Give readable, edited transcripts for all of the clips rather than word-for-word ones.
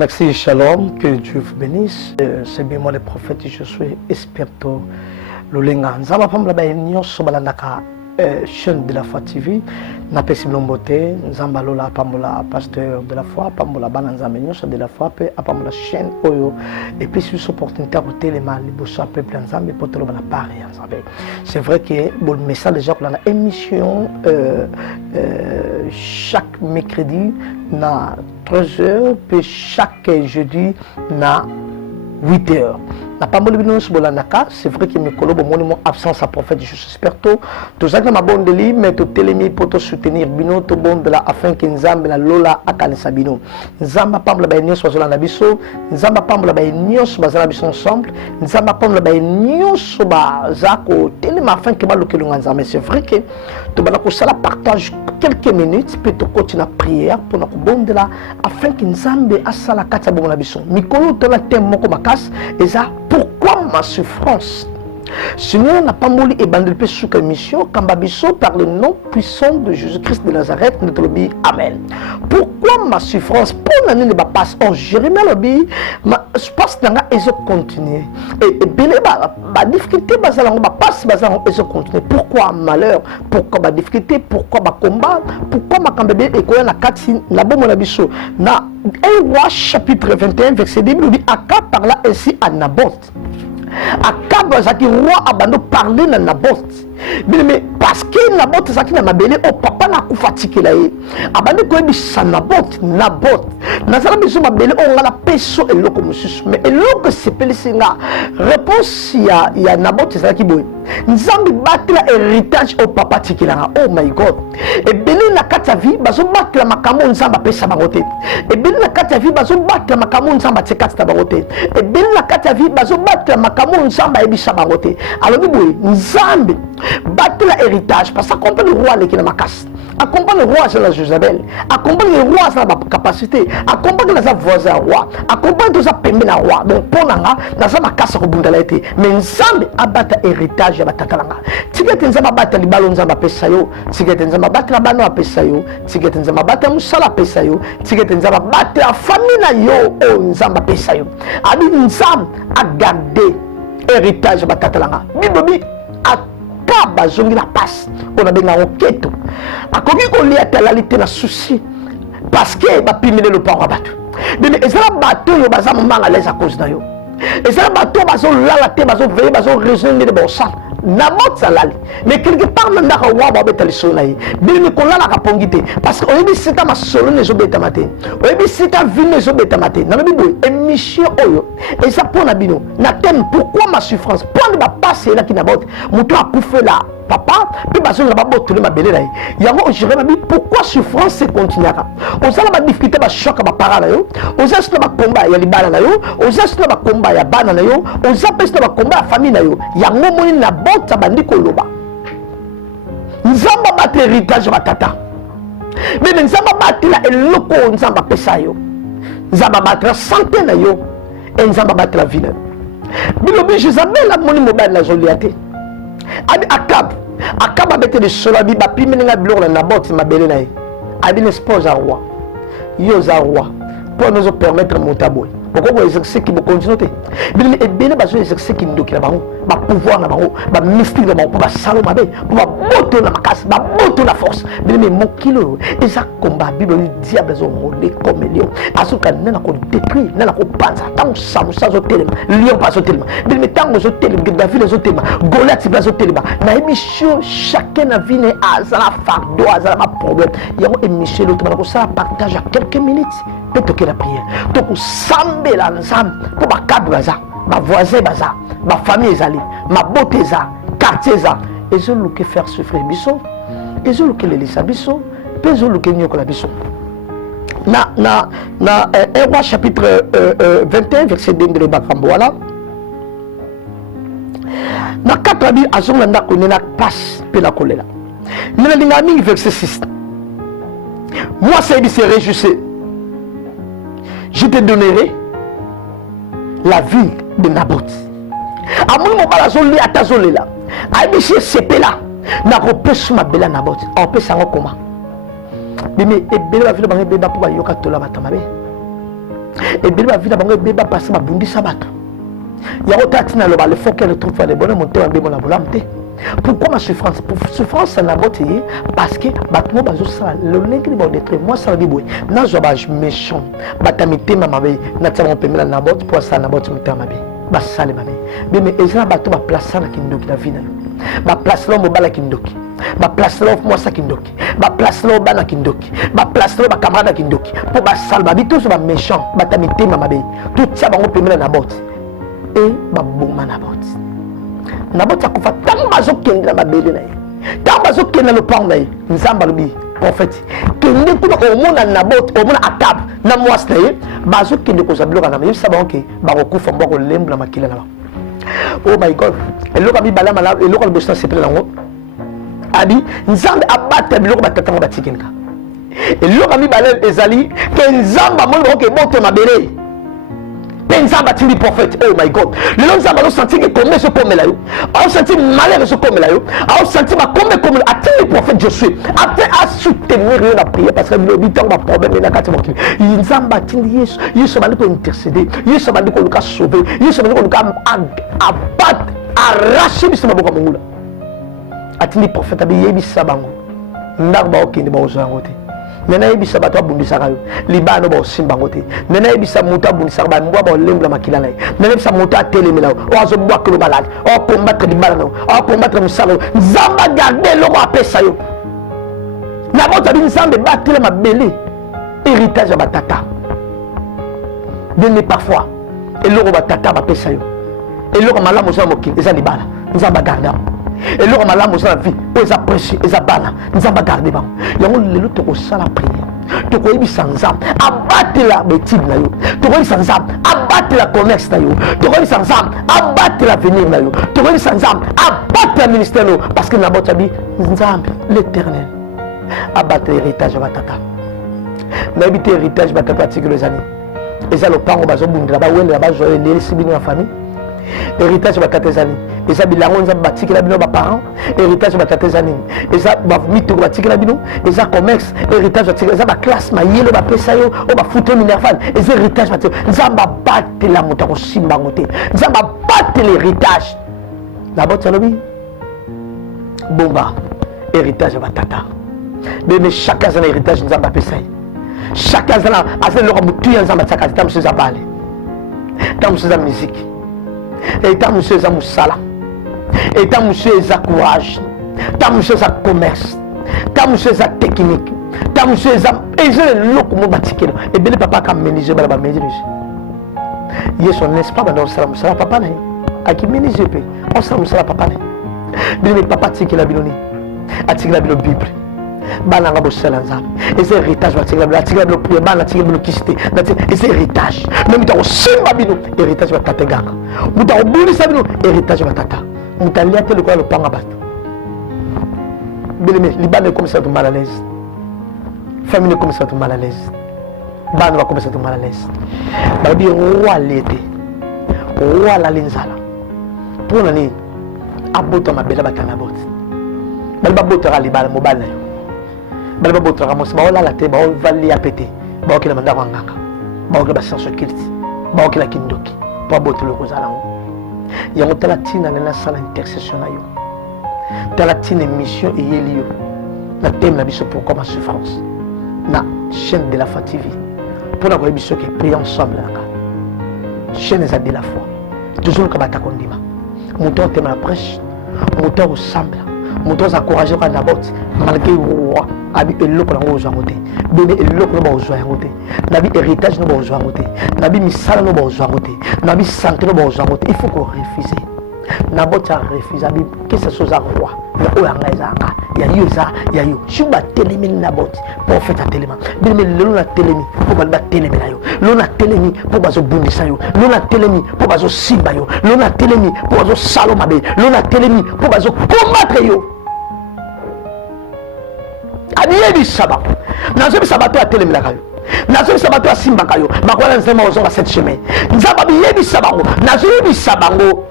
Merci, shalom, que Dieu vous bénisse. C'est bien moi le prophète, je suis Esperto Lolenga. Nzamba pamla ba nyonso balandaka chaîne de la foi TV. Na pesi blombote, nzamba lola pambola pasteur de la foi, pambola bananzamba nyonso de la foi pe apambola chaîne oyo et puis sur opportunité à téléma liboso peuple nzamba potelo bana pari nzamba. C'est vrai que bon message déjà pour la émission chaque mercredi na 13h puis chaque jeudi na 8h. C'est vrai que mes collègues ont absence à prophète de Esperto. Tout ça que ma bonne de lui, mais tout télémi pour soutenir Bino, tout bon de la afin que Nzamba la Lola à Kalesabino. Nzamba Pamla Baynios soit la Nabiso, Nzamba Pamla Baynios basala Biso ensemble, Nzamba Pamla Baynios Bazako, téléma afin que mal le Nzamba. C'est vrai que tout le monde partage quelques minutes, puis tu continues à prier pour notre bon de la afin que Nzamba a sa la Katia Bon Nabiso. Mikolo, tu as thème Moko Makas, et ça. Pourquoi ma souffrance? Sinon, on n'a pas moulu et bandé sous quelle mission, Kambabiso par le nom puissant de Jésus-Christ de Nazareth, notre lobby. Amen. Pourquoi ma souffrance? Pour l'année ne va pas. Oh, Jérémie lobby, ma passe n'a pas continuer. Et bien, la difficulté, va passe, et continuer. Pourquoi malheur? Pourquoi ma difficulté? Pourquoi ma combat? Pourquoi ma cambébé et quoi la katine, la bombe la biso? Na 1 roi chapitre 21, verset 10, nous dit Aka parla ainsi à Naboth. Akab zaki roi abando parler na Naboth. Mais parce que Naboth zaki na mabele o papa na kufatika la ye. Abando ko ebisa Naboth nazala biso mabele o ngala peso eloko mususu. Mais eloko sepeli singa réponse ya Naboth zaki boy. Nzambi batela héritage au papa tikilanga. Oh my God. Et beli na kata vie bazo batela makambo nzamba pesa bangote. Et beli na kata vie bazo batela makambo nzamba tsekata bangote. Et beli na kata vie bazo batela makambo nzamba ebisa bangote. Alors biboy nzambi batela héritage parce qu'accompagne le roi qui na makas. Accompagne le roi sur la Jézabel. Accompagne le roi sur la capacité. Accompagne les voisins roi. Accompagne tous les pembe na roi. Donc pour nanga naza makasa ko bundala été. Mais nzambi abata héritage batakalanga. Tigete nzamba bata libalo nzamba pesa yo. Tigete nzamba bata la bano pesa yo. Tigete nzamba bata musala pesa yo. Tigete nzamba bata la famille na yo o nzamba pesa yo. Abi nzamba a garder héritage batakalanga. Bibobi Akaba zongi la passe. On a benga oketo. Akoki ko lia talalite na souci parce que ba pimile le parent bateau. Mais ezala bateau yo baza manga les à cause na yo. Ezala bateau bazo lala te bazo veiller bazo raisonner de bon sang. Naboth salali. Mais quelque part nanda ka wa ba betali sonayi. Bini ko lala ka pongite parce que on dit c'est ma solo ne zo beta matin. On dit c'est ta vie ne zo beta matin. Na bibo émission oyo. Et ça pour na bino. Na thème pourquoi ma souffrance? Pour ne pas passer là qui Naboth. Muto a pouffé là. Papa, puis parce que la babo tout le ma belé là. Yango Jérémie dit pourquoi souffrance se continuera. On sait la difficulté ba choc ba parala yo. On sait la combat ya libala na yo. On sait la combat ya bana na yo. On sait la combat ya famille na yo. Yango moni na bota bandi ko loba. Nzamba battre héritage ba tata. Mais nzamba battre la eloko nzamba pesa yo. Nzamba battre santé na yo. Et nzamba battre la vie na yo. Bilobi Jézabel la moni mobile na zoliate. Abi Akab a bêté de solabi ba pimenga blor na Naboth ma belé nae. Abi l'espouse à roi. Yo za roi pour nous permettre mon tabou. Pourquoi vous exercez qui vous continuez? Mais bien bazo exercer qui ndoki na bango, ba pouvoir na bango, ba mystique na bango, ba salon mabe, ba moto na makasi, ba moto na force. Mais mon kilo et ça combat Bible diable zo rolé comme lion. Asuka nana ko détruire, nana ko panza, tant samu sa zo telema, lion pas zo telema. Mais tant zo telema, David zo telema, Goliath pas zo telema. Na émission chacun na vie ne azala fardeau, azala ma problème. Yaro émission l'autre na ko ça partage à quelques minutes. Peut-être la prière. Donc sambe la nzam pour ma cadre baza, ma voisin baza, ma famille zali, ma beauté za, quartier za. Et je veux que faire souffrir biso, et je veux que les lisa biso, et je veux que nyoko la biso. Na 1 roi chapitre 21 verset 2 de Bakambo voilà. Na 4 bi azonga ndako nena passe pe la kolela. Nena lingami verset 6. Moi c'est dit se réjouissez. Je te donnerai la ville de Naboth. Amour mon balazoli atazolé là. Abiché sepé là. Na repêche ma belle Naboth. On peut s'en comment. Mais et belle la ville de Beba pour yoka tola matamabe. Et bien, la vie d'abord, il va passer ma bundi sabat. Il y a autant de temps, il faut qu'elle trouve les bonnes montées en bémon à volonté. Pourquoi ma souffrance? Pour souffrance, ça n'a pas été parce que battement bazo ça le nègre va détruire moi ça va biboué na zobage méchant batamité mama be na tsama pemela na bot pour ça na bot mitama be ba sale mabe mais ezra bato ba place na kindoki la vie na yo ba place là mobala kindoki ba place là moi ça kindoki ba place là bana kindoki ba place là ba camarade kindoki pour ba sale ba bito so ba méchant batamité mama be tout ça bango pemela na bot et ba boma na bot Nabot akufa tant bazo kende na mabele na ye tant bazo kende le pan na ye nzamba lobi prophète kende kuna omona nabot omona atab na mwas na ye bazo kende ko zabloka na ye sabon ke ba ko kufa mboko lembu na makila na ba oh my god eloka mi bala mala eloka le bosna sepela ngo abi nzambe abata biloko batata ngo batikinka eloka mi bala ezali ke nzamba mo ke bote mabele Nzamba tindi prophète, oh my god. Le nom Nzamba a senti que comme ce comme là, a senti malheur ce comme là, a senti ma comme a tindi prophète je suis. Après à soutenir la prière parce que le bitan ma problème na kati mokili. Nzamba tindi Yesu, Yesu m'a dit qu'on intercéder, Yesu m'a dit qu'on nous sauver, Yesu m'a dit qu'on nous abattre, arracher biso maboko mongula. A tindi prophète abi yebi sabango. Ndaba okende ba ozangote. Nena ebisa bato abundisaka yo libano ba osimbango te nena ebisa moto abundisaka ba mbwa ba olembola makila na ye nena ebisa moto atelemela yo o azobwaka lo malade o combattre libala na yo o combattre mosala yo nzamba garde eloko apesa yo na bota bi nzambe batele mabele héritage ya batata dene parfois eloko batata bapesa yo eloko malamu oza mokili eza libala nzamba garde yango eloko malamu oza na vie oyo eza précieux eza bana nzambe agarde bango yango lelo tokosala priere tokoyebisa nzambe abatela betide na yo tokoyebisa nzambe abatela commerce na yo tokoyebisa nzambe abatela avenir na yo tokoyebisa nzambe abatela ministère na yo parce que nabota bi nzambe l'éternel abatela héritage ya batata nayebi te héritage batata atikelo ezani eza lopango bazobundela bawendela bazwa elelisi bino ya famille héritage batata ezani eza bilango nzambe batikela bino baparent héritage batata ezani eza mitoko batikela bino eza commerce héritage batikela eza baklasse mayele bapesa yo oyo bafuto minerval eza héritage batikela nzambe abatela moto akosimba yango te nzambe abatela héritage naboti alobi bomba héritage ya batata mais chacun aza na héritage nzambe apesa ye chacun aza na eloko motu ya nzambe atiaka te ta mosu eza bale ta mosu eza musique eta monsieur eza mosala eta monsieur eza courage ta monsieur eza commerce ta monsieur eza technique ta monsieur eza eloko mo batikela ebele papa akaménige bala baménige yesu n'est pas banda osala mosala papa na ye akiménige mpe osala mosala papa na ye bileme papa atikela bino nini atikela bino bible bana nga bosala nzambe eza héritage batikela bino atikela bino priere bana atikela bino kisi te eza héritage me moto akosimba bino héritage batata egaka moto akobundisa bino héritage batata moto alia te lokola lopanga bato bileme libana ekomisa bato mal à l'aise famille ekomisa bato mal à l'aise bana bakomisa bato mal à l'aise balobi roi alie te roi alali nzala mpona nini abota mabele bakanga boti bali babotaka libala mobali na yo bali babotaka mosi baolala te baovalia pe te baokela mandako anganga baokela basense okiliti baokela kindoki po abotela okozala yango yango tala ntina nani asala intercession na yo tala ntina émission eyeli yo na teme na biso pourquoi ma souffrance na chaîne de la foi TV mpona koyebi soki prie ensemble nanga chaîne eza de la foi toujours loka batako ndima moto otema na prêche moto akosambela moto aza encouragé kaka na bote malgré roi abi eloko nango ozwa yango te bene eloko no baozwa yango te nabi héritage no baozwa yango te nabi misala no baozwa yango te nabi santé no baozwa yango te il faut qu'on refuse na bote arefuse abi kesa so oza roi na oyo yanga eza yanga ya yo eza ya yo si batelemi na bote prophète atelema bene lelo natelemi mpo bali batelemi na yo lelo natelemi mpo bazobundisa yo lelo natelemi mpo bazosimba yo lelo natelemi mpo bazosala mabe lelo natelemi mpo bazokombattre yo aniyebisa bango nazobisa bato atelemelaka yo nazobisa bato asimbaka yo bakola nzema ozonga cette chemin nzambe abiyebisa bango nazoyebisa bango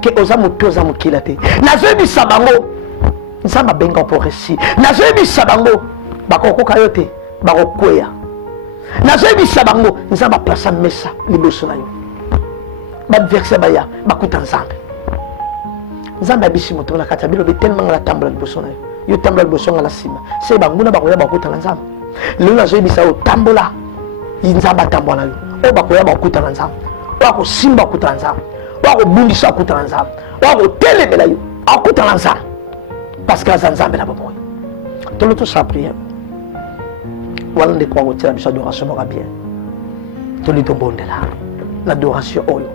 ke oza moto oza mokila te nazoyebisa bango nzambe abenga mpo resi nazoyebisa bango bakokoka yo te bakokweya nazoyebisa bango nzambe aplasa mesa liboso na yo baverse baya bakuta nzambe nzambe abisi moto na kati ya bilobi tellement nga natambola liboso na yo yo tambola liboso nga na nsima se banguna bakoya bakuta na nzambe lelo nazoyebisa yo tambola nzambe atambola na yo oyo bakoya bakuta na nzambe oyo akosimba akuta na nzambe oyo akobundisa akuta na nzambe oyo akotelemela yo akuta na nzambe parce que aza nzambe na bomoi tolo tosala priere wana ndeko akotiela biso adoration moko bien toli tobondela na adoration oyo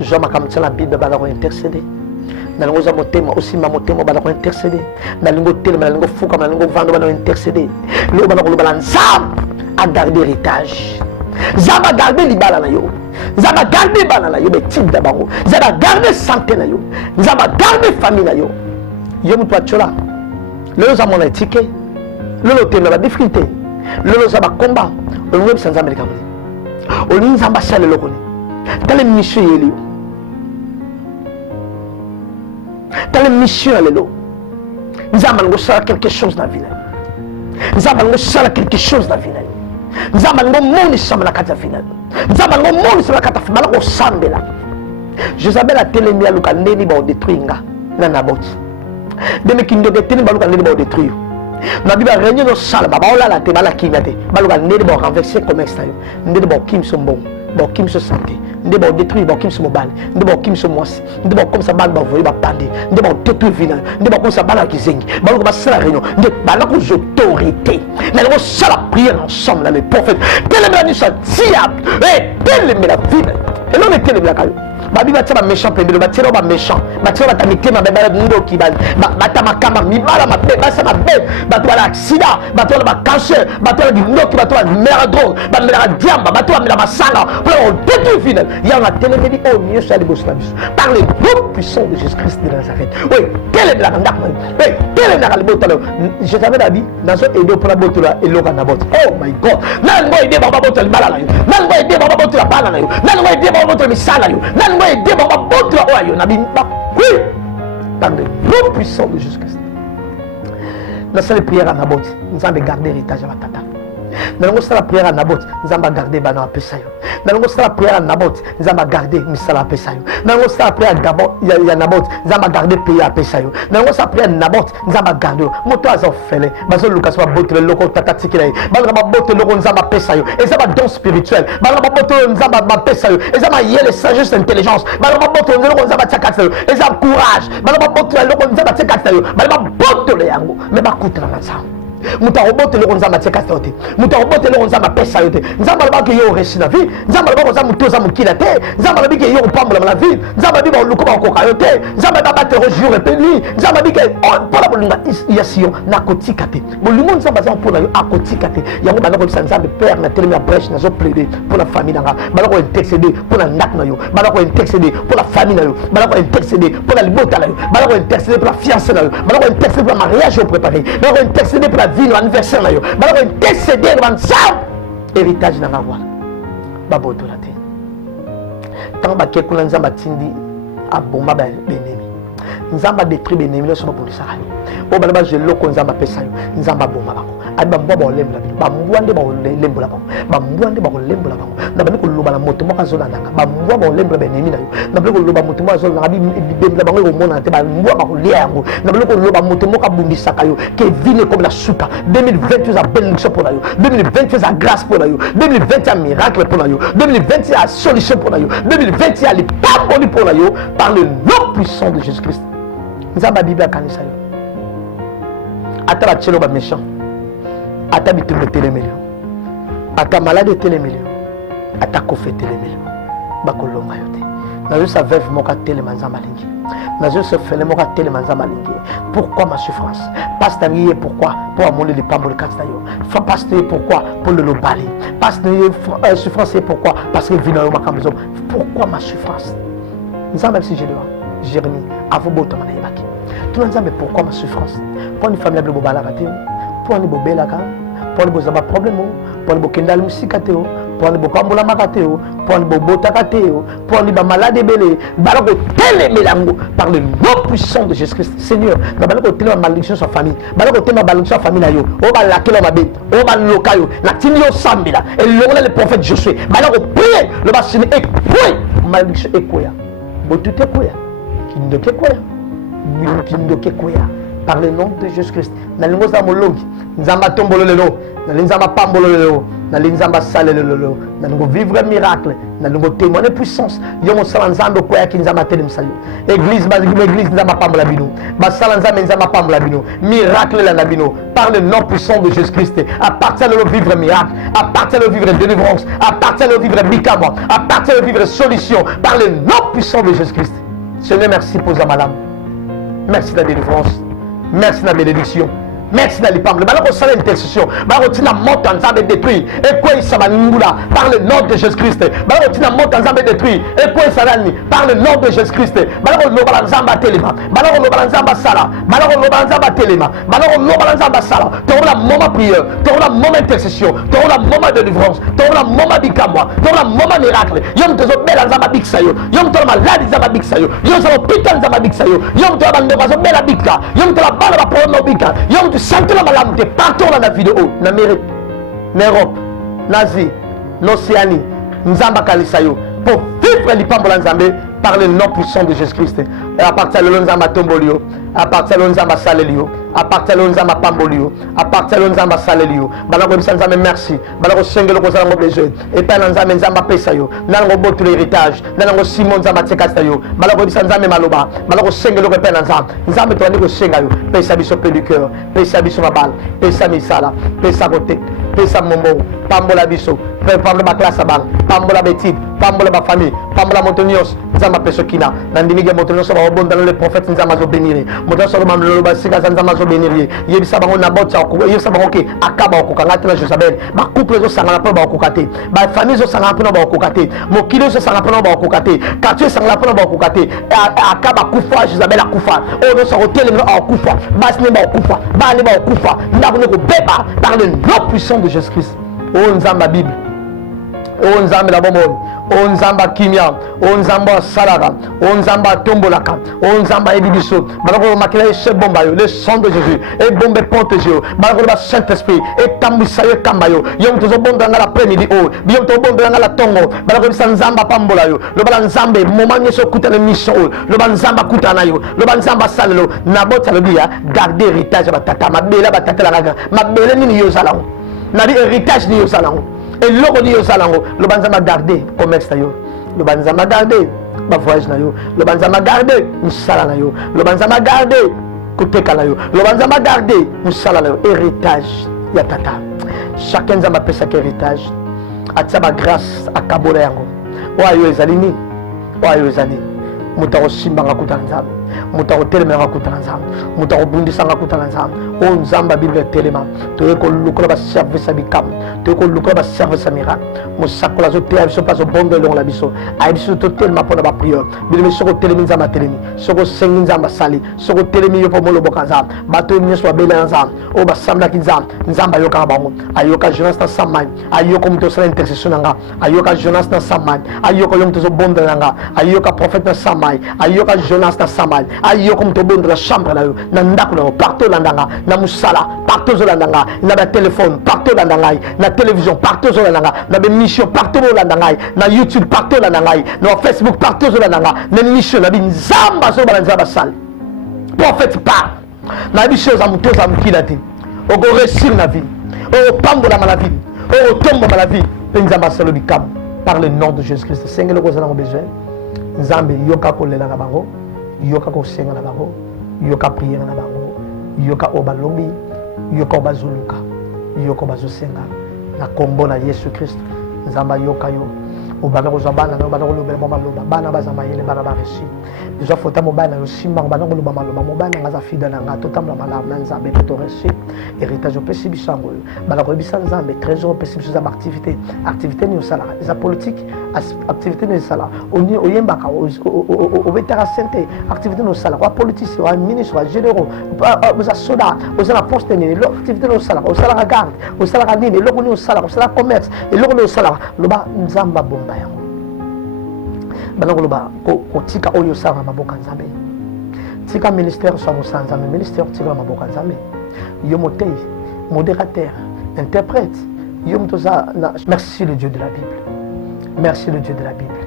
zwa makambo tia na bible bana kointercede nalingo oza motema osimba motema bana kointercede nalingo otelema nalingo ofukama nalingo ovanda bana kointercede lelo bana koloba na nzambe agarde héritage nzambe agarde libala na yo nzambe agarde bana na yo betide na bango nzambe agarde santé na yo nzambe agarde famille na yo yo moto atiola lelo oza mona etike lelo otemela badifficulté lelo oza bakomba olingo oyebisa nzambe likambo nini olingi nzambe asala eloko nini tala mission yeli yo tala mission ya lelo nzambe alingo osala quelque chose na vie na yo nzambe alingo osala quelque chose na vie na yo nzambe alingo omonisama na kati ya vie na yo nzambe alingo omonisama na kati ya bana kosambela Jezabel atelemi aluka ndeni baodétruire nga na Naboti demeki ndoke etelemi baluka ndeni baodétruire na biba réunion nosala baolala te balakimia te baluka ndeni baorenverse commerce na yo ndeni baokimisa mbongo baokimisa santé nde baodétruire baokimisa mobali nde baokimisa mwasi nde baokomisa bana bavoye bapandi nde baodétruire vie na yo nde baokomisa bana ya kizengi baluka basala réunion nde bana kozwa autorité nalingo osala prière ensemble na mes prophètes telemela nyonso ya diable telemela vie na yo eloko etelemelaka yo babi batia baméchant pembelo batiela ba méchant batiela bata mitema ndoki bata makamba mibala mabe basa mabe bato bala accident bato bala bacancer bato bala bindoki bato bala mera drogue bamelaka diamba bato bamela masanga pour détruire final yanga telemeli oyo nyonso ya liboso na biso par le nom puissant de Jésus-Christ de Nazareth oyo telemelaka ndako na yo telemelaka libota na yo Jezabel abi nazo aide mpona botola eloka na boto oh my god nalingo aide bango babotola libala na yo nalingo aide bango babotola bana na yo nalingo aide bango babotola misala na yo nalingo aide bango babotola oyo na bimba oui par le nom puissant de Jésus-Christ nasala prière à Nabot nzambe garde héritage ya batata nalingo sala prière à Nabot nzambe garde bana apesa yo nalingo sala prière à Nabot nzambe garde misala apesa yo nalingo sala prière ya Nabot nzambe garde pays apesa yo nalingo sala prière Nabot nzambe garde yo moto aza ofele bazoluka so babotola eloko tata tikela ye balaka babotola eloko nzambe apesa yo eza badon spirituel balaka babotola nzambe bapesa yo eza mayele sagesse intelligence balaka babotola eloko nzambe atia kati na yo eza courage balaka babotola eloko nzambe atia kati na yo balaka babotola yango me bakutana na nzambe muta robote le nzamba teka tote muta robote le nzamba pesa yote nzamba alobaki yo resi na vie nzamba alobaki za muto za mukila te nzamba alobaki yo pambola na vie nzamba biba luko ba koka yote nzamba ba battre jour et nuit nzamba bika pour la bolinga yasio na kotika te bolingo nzamba za pour na yo akotika te yango bana ko nzamba père na telemi ya brèche na zo plaider pour la famille nanga bana ko intercéder pour la ndak na yo bana ko intercéder pour la famille na yo bana ko intercéder pour la libota na yo bana ko intercéder pour la fiancée na yo bana ko intercéder pour la mariage au préparé bana ko intercéder pour la vie l'anniversaire na yo bana ko intercéder devant ça héritage na nga wala babotola te tant ba ke kuna nzamba tindi abomba ba benemi nzamba détruit benemi lo so ba polisa yo o bana ba jelo ko nzamba pesa yo nzamba bomba bako adi bambwa ba olembola bino bambwa nde ba olembola bango bambwa nde ba olembola bango na bani koloba na moto moko azolanda nga bambwa ba olembola benemi na yo na bani koloba moto moko azolanda nga bibembela bango ekomona te bambwa bakolia yango na bani koloba moto moko abundisaka yo ke vine comme la suka 2020 eza bénédiction pour na yo 2020 eza grâce pour na yo 2020 eza miracle pour na yo 2020 eza solution pour na yo 2020 eza lipamboli pour na yo par le nom puissant de Jésus-Christ nzamba bible akanisa yo ata batielo ba méchant ata bitumba telemeli ata malade telemeli ata kofe telemeli bakolonga yo te nazo sa veuve moko telema nzamba lingi nazo se fele moko telema nzamba lingi pourquoi ma souffrance pasteur yé pourquoi pour amoli le pambo le kasta yo fa pasteur pourquoi pour le lobali pasteur souffrance c'est pourquoi parce que vino yo makamzo pourquoi ma souffrance nzamba même si je dois Jérémie avo boto mana yebaki tout nzamba pourquoi ma souffrance pour une famille de bobala raté pour une bobela ka pour les bozaba problème pour les bokendal musika te pour les bocambola makateo, pour les bobotakateo, pour les malades belés, balako télémélango par le nom puissant de Jésus-Christ. Seigneur, balako télé ma malédiction sur famille, balako télé ma malédiction sur famille nayo, o ba lakela ma bête, o ba lokayo, la tinio sambila, et l'ongle le prophète Josué, balako prier, le bassin et quoi, malédiction et quoi, botu te quoi, kindo ke quoi, kindo ke quoi. Par le nom de Jésus-Christ. Nalingo za molongi, nzamba tombolo lelo, nalinzamba pambolo lelo, nalinzamba sale lelo, nalingo vivre miracle, nalingo témoigner puissance. Yomo salanzando koya kinzamba tele msayo. Église nzamba pambola bino. Ba salanzamba nzamba pambola bino. Miracle la nabino. Par le nom puissant de Jésus-Christ. À partir de le vivre miracle, à partir de le vivre délivrance, à partir de le vivre bikama, à partir de le vivre solution. Par le nom puissant de Jésus-Christ. Seigneur, merci pour ça, madame. Merci de la délivrance. Merci de la bénédiction. Merci d'aller parler. Maintenant, on s'en intercession. Maintenant, on a monté en zambé détruit. Et quoi, il s'en va par le nom de Jésus-Christ. Maintenant, on a monté en zambé détruit. Et quoi, il s'en va par le nom de Jésus-Christ. Maintenant, on a zamba téléma. Maintenant, on a zamba sala. Maintenant, on a zamba téléma. Maintenant, on a zamba sala. Tu as un moment prière. Tu as un moment intercession. Tu as un moment de délivrance. Tu as un moment bikamois. Tu as un moment miracle. Yom te zo bela zamba biksayo. Yom te malade zamba biksayo. Yom te hôpital zamba biksayo. Yom te bandema zo bela bika. Yom te la balle va prendre bika. Yom te santé la malamité partout dans la vidéo, en Amérique, en Europe, en Asie, en Océanie, Nzamba Kalisayo, pour vivre l'Ipambola Nzambé par le nom puissant de Jésus-Christ. Et à partir de l'Onzamba Tombolio, à partir de l'Onzamba Salelio, à partir de l'Onzamba Pambolio, à partir de l'Onzamba Salelio, Balako Nzamba merci, Balako Sengelo Kozango besoin, et pas Nzamba Nzamba Pesayo, Nango Botu l'héritage, Nango Simon Nzamba Tekastayo, Balako Nzamba Maloba, Balako Sengelo Repen Nzamba, Nzamba Toaniko Sengayo, Pesa Biso Pédicure, Pesa Biso Mabal, Pesa Misala, Pesa Kote, Pesa Mombo, Pambola Biso, Pambola Classe Abal, Pambola Betid, Pambola famille, Pambola Montonios, Nzamba Pesokina, Nandimige Montonios, dans les prophètes Nzamba zo bénir, Montonios Romano Basika Nzamba zo bénir, Yebisabango Nabot, Yebisabango Akaba Okukangata Josabel, ma couple zo sangana pa ba okukate, ba famille zo sangana pa ba okukate, Mokilo zo sangana pa ba okukate, Quartier sangana pa ba okukate, Akaba Kufa Josabel Akufa, o no so hotel no Akufa, Bas ne ba okufa, ba ne ba okufa, ndako ne ko beba par le nom puissant de Jésus-Christ. O Nzamba Bible. O Nzamba la bombe, O Nzamba kimia, O Nzamba salaga, O Nzamba tombolaka, O Nzamba ebibiso, balako makila ce bombayo, le sang de Jésus, et bombe protégé, balako le Saint-Esprit, et tambisayo kambayo, yom tozo bonda na l'après-midi o, yom tozo bonda na la tongo, balako le Nzamba pambolayo, le balanzambe, moment nyeso kuta le mission, le banzamba kutanayo, le banzamba salelo, nabota le dia, garder héritage batata, mabela batata la raga, mabela ni yosalango, nabi héritage ni yosalango. Et l'eau dit au salon, le banzama gardé, commerce nayo, le banzama gardé, ma voyage nayo, le banzama gardé, musala nayo, le banzama gardé, côté kanayo, le banzama gardé, musala nayo, héritage, yatata. Chacun nous a fait sa héritage, à sa grâce, à Kabola yango. Oayo ezalini, oayo ezali, mutaro simbanga kutanzam. Mutaro telema kutanzam, mutaro bundi sanga kutanzam. O Nzamba Bible telema, to eko lukula ba service abikam, to eko lukula ba service miracle. Mo sakola zo télé so pas zo bondo long la biso. Ay biso to telema pona ba prière. Bileme soko telemi Nzamba telemi, soko sengi Nzamba sali, soko telemi yo po molo bokanzam. Bato mi so bela Nzam, o ba samla kinzam, Nzamba yoka bango. Ayoka Jonas na samai, ayoko mto sala intercession nga, ayoka Jonas na samai, ayoko yom to zo bondo nga, ayoka prophète na samai, ayoka Jonas na samai. Ayo comme to bon de la chambre là na ndako na partout là ndanga na musala partout là ndanga na ba téléphone partout là ndanga na télévision partout là ndanga na ba mission partout là ndanga na YouTube partout là ndanga na Facebook partout là ndanga na mission na Nzamba so ba Nzamba sal prophète parle na bi chose am to am kilati o go réussir na vie o pambola na vie o tombo na vie Nzamba salo bikam par le nom de Jésus-Christ Seigneur le kozana mo besoin Nzambe yoka ko lela na bango yoka ko senga na bango yoka prier na bango yoka obalombi yoka obazuluka yoka obazosenga na kombo na Yesu Christ Nzamba yoka yo obana kozwa bana na bana kolobela maloba bana baza mayele bana ba réussir déjà fota mobana yo simba bana koloba maloba mobana ngaza fida na ngato tamla malamu na nzambe to réussir héritage opesi bisango bana ko bisa nzambe trésor opesi biso za activité ni osala za politique activité ni osala oni oyembaka obetara santé activité ni osala kwa politicien wa ministre wa généraux za soda osala poste ni lo activité ni osala garde osala nini lo ni osala commerce lo ni osala loba nzamba bomba yango bana koloba ko tika oyo sala maboka nzambe tika ministère so mosanza ministère tika maboka nzambe yo motei modérateur interprète yo mtoza merci le Dieu de la Bible merci le Dieu de la Bible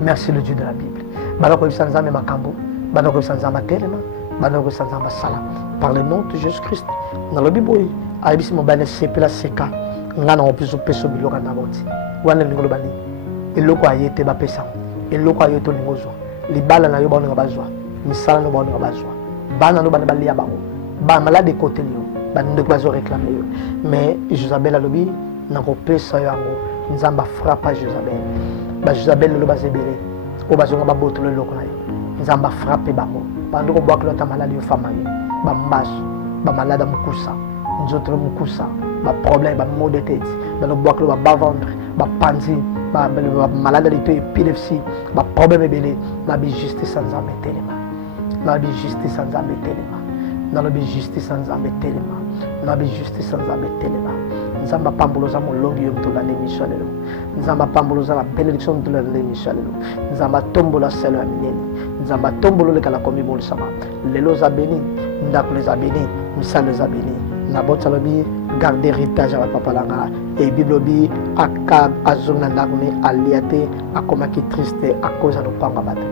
merci le Dieu de la Bible bana ko bisanza makambo bana ko bisanza matelema bana ko bisanza masala par le nom de Jésus Christ na lobi boy ayibisi mobane sepela seka ngana opiso peso biloka na boti wana ngolo bani eloko ayete ba pesa eloko ayoto lingozwa libala na yo ba nga bazwa misala no ba nga bazwa bana no bana balia bango ba malade côté yo ba ndeko bazo réclamer yo mais Josabel alobi na ko pesa yango nzamba frappa Josabel ba Josabel lo bazebele o bazo nga ba botolo eloko na yo nzamba frappe bango ba ndeko bwa klota malade yo fama yo ba mbaso ba malade mukusa nzotro mukusa ba problème ba maux de tête ba no bwa klo ba vendre ba panzi ba malade de épilepsie ba problème belé na bi justice sans ametelema na bi justice sans ametelema na bi justice sans ametelema na bi justice sans ametelema nzamba pamboloza molongi yo to la l'émission lelo nzamba pamboloza la bénédiction de la l'émission lelo nzamba tombola selo ya minene nzamba tombolo le kala komi bol sama lelo za béni ndako les a béni misalo za béni na botalobi garder héritage à papa langa et bible bi akab azona ndakuni aliate akomaki triste à cause de panga bato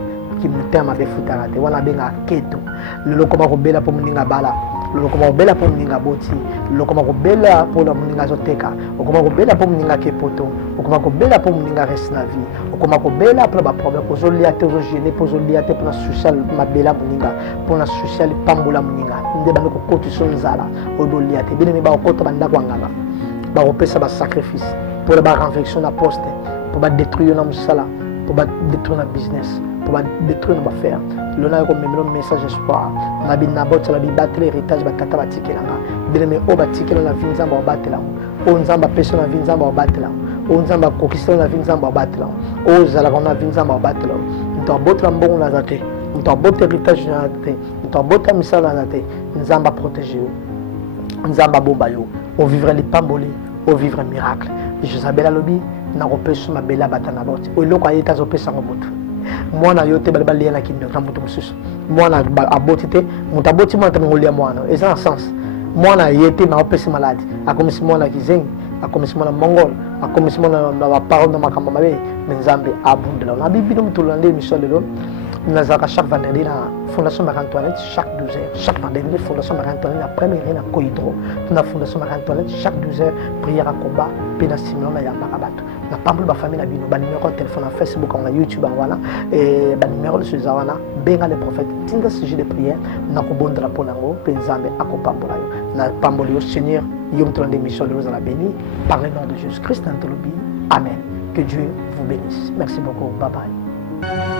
ki mutema be futarate wana benga keto lelo koma ko bela po muninga bala lelo koma ko bela po muninga boti lelo koma ko bela po na muninga zoteka okoma ko bela po muninga kepoto okoma ko bela po muninga reste na vie okoma ko bela po ba problème ko zoliate zo gêner po zoliate po na social mabela muninga po na social pambola muninga ndeba ko kotu sonzala odoliate bine ba ko to banda kwangala ba opesa ba sacrifice pour la réflexion na poste pour ba détruire na musala pour ba détruire na business pour ba détruire na affaire lona ko memelo message espoir na bina botsa la battre héritage ba tata ba tikelanga bine me o ba tikela na vinza ba batela o nzamba pesa na vinza ba batela o nzamba kokisa na vinza ba batela o zala na vinza ba batela nto botra mbongo na zate nto botra héritage na zate nto botra misala na zate nzamba protéger nzamba bomba yo on vivrait les pambolés, on vivrait un miracle. Josabel alobi na kopesa mabela batana bote. O loko ayeta zo pesa ngobutu. Mwana yote balba liana kindo na mutu mususu. Mwana abotite, mutaboti mwana tamingolia mwana. Eza en sens. Mwana yete na opesa malade. Akomisi mwana kizengi, akomisi mwana mongol, akomisi mwana na parole na makamba mabe, nzambe abundela. Na bibi no mutulande mission lelo. Nazaka chaque vendredi la Fondation Marie-Antoinette chaque 12h. Chaque vendredi Fondation Marie-Antoinette la première na Koidro. La Fondation Marie-Antoinette chaque 12h prière à combat pena simon na yamba bato. Na pamble ba famille na bino ba numéro de téléphone na Facebook na YouTube wana et ba numéro de Suzawana benga le prophète tinga sujet de prière na ko bondra ponango penzambe akopambola yo. Na pamboli yo Seigneur yom tronde mission de la béni par le nom de Jésus Christ Antolobi. Amen. Que Dieu vous bénisse. Merci beaucoup. Bye bye.